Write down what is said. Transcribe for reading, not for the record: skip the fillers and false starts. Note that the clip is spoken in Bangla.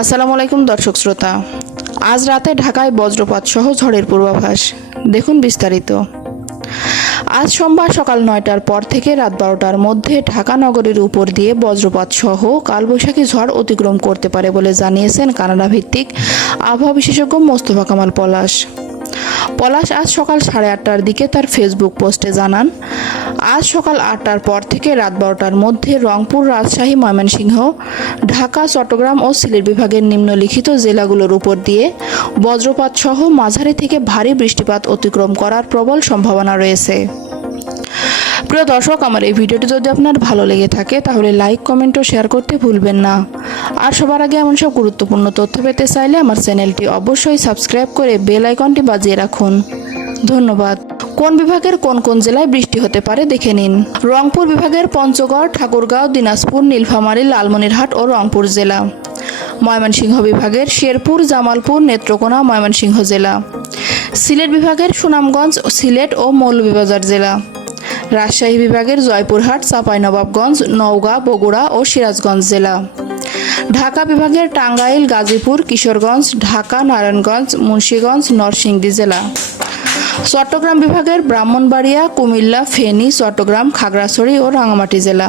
আসসালামু আলাইকুম দর্শক শ্রোতা। আজ রাতে ঢাকায় বজ্রপাত সহ ঝড়ের পূর্বাভাস। দেখুন বিস্তারিত। আজ সোমবার সকাল ৯টার পর থেকে রাত ১২টার মধ্যে ঢাকা নগরীর উপর দিয়ে বজ্রপাত সহ কালবৈশাখী ঝড় অতিক্রম করতে পারে বলে জানিয়েছেন কানাডা ভিত্তিক আবহাওয়া বিশেষজ্ঞ মোস্তফা কামাল পলাশ। পলাশ আজ সকাল ৮:৩০টার দিকে তার ফেসবুক পোস্টে জানান, আজ সকাল ৮টার পর থেকে রাত ১২টার মধ্যে রংপুর, রাজশাহী, ময়মনসিংহ, ঢাকা, চট্টগ্রাম ও সিলেট বিভাগের নিম্নলিখিত জেলাগুলোর উপর দিয়ে বজ্রপাত সহ মাঝারি থেকে ভারী বৃষ্টিপাত অতিক্রম করার প্রবল সম্ভাবনা রয়েছে। প্রিয় দর্শক, আমার এই ভিডিওটি যদি আপনার ভালো লেগে থাকে তাহলে লাইক, কমেন্ট ও শেয়ার করতে ভুলবেন না। আর সবার আগে এমন সব গুরুত্বপূর্ণ তথ্য পেতে চাইলে আমার চ্যানেলটি অবশ্যই সাবস্ক্রাইব করে বেল আইকনটি বাজিয়ে রাখুন। ধন্যবাদ। কোন বিভাগের কোন কোন জেলায় বৃষ্টি হতে পারে দেখে নিন। রংপুর বিভাগের পঞ্চগড়, ঠাকুরগাঁও, দিনাজপুর, নীলফামারী, লালমনিরহাট ও রংপুর জেলা। ময়মনসিংহ বিভাগের শেরপুর, জামালপুর, নেত্রকোনা, ময়মনসিংহ জেলা। সিলেট বিভাগের সুনামগঞ্জ, সিলেট ও মৌলভীবাজার জেলা। রাজশাহী বিভাগের জয়পুরহাট, চাঁপাইনবাবগঞ্জ, নওগাঁ, বগুড়া ও সিরাজগঞ্জ জেলা। ঢাকা বিভাগের টাঙ্গাইল, গাজীপুর, কিশোরগঞ্জ, ঢাকা, নারায়ণগঞ্জ, মুন্সিগঞ্জ, নরসিংদী জেলা। চট্টগ্রাম বিভাগের ব্রাহ্মণবাড়িয়া, কুমিল্লা, ফেনী, চট্টগ্রাম, খাগড়াছড়ি ও রাঙ্গামাটি জেলা।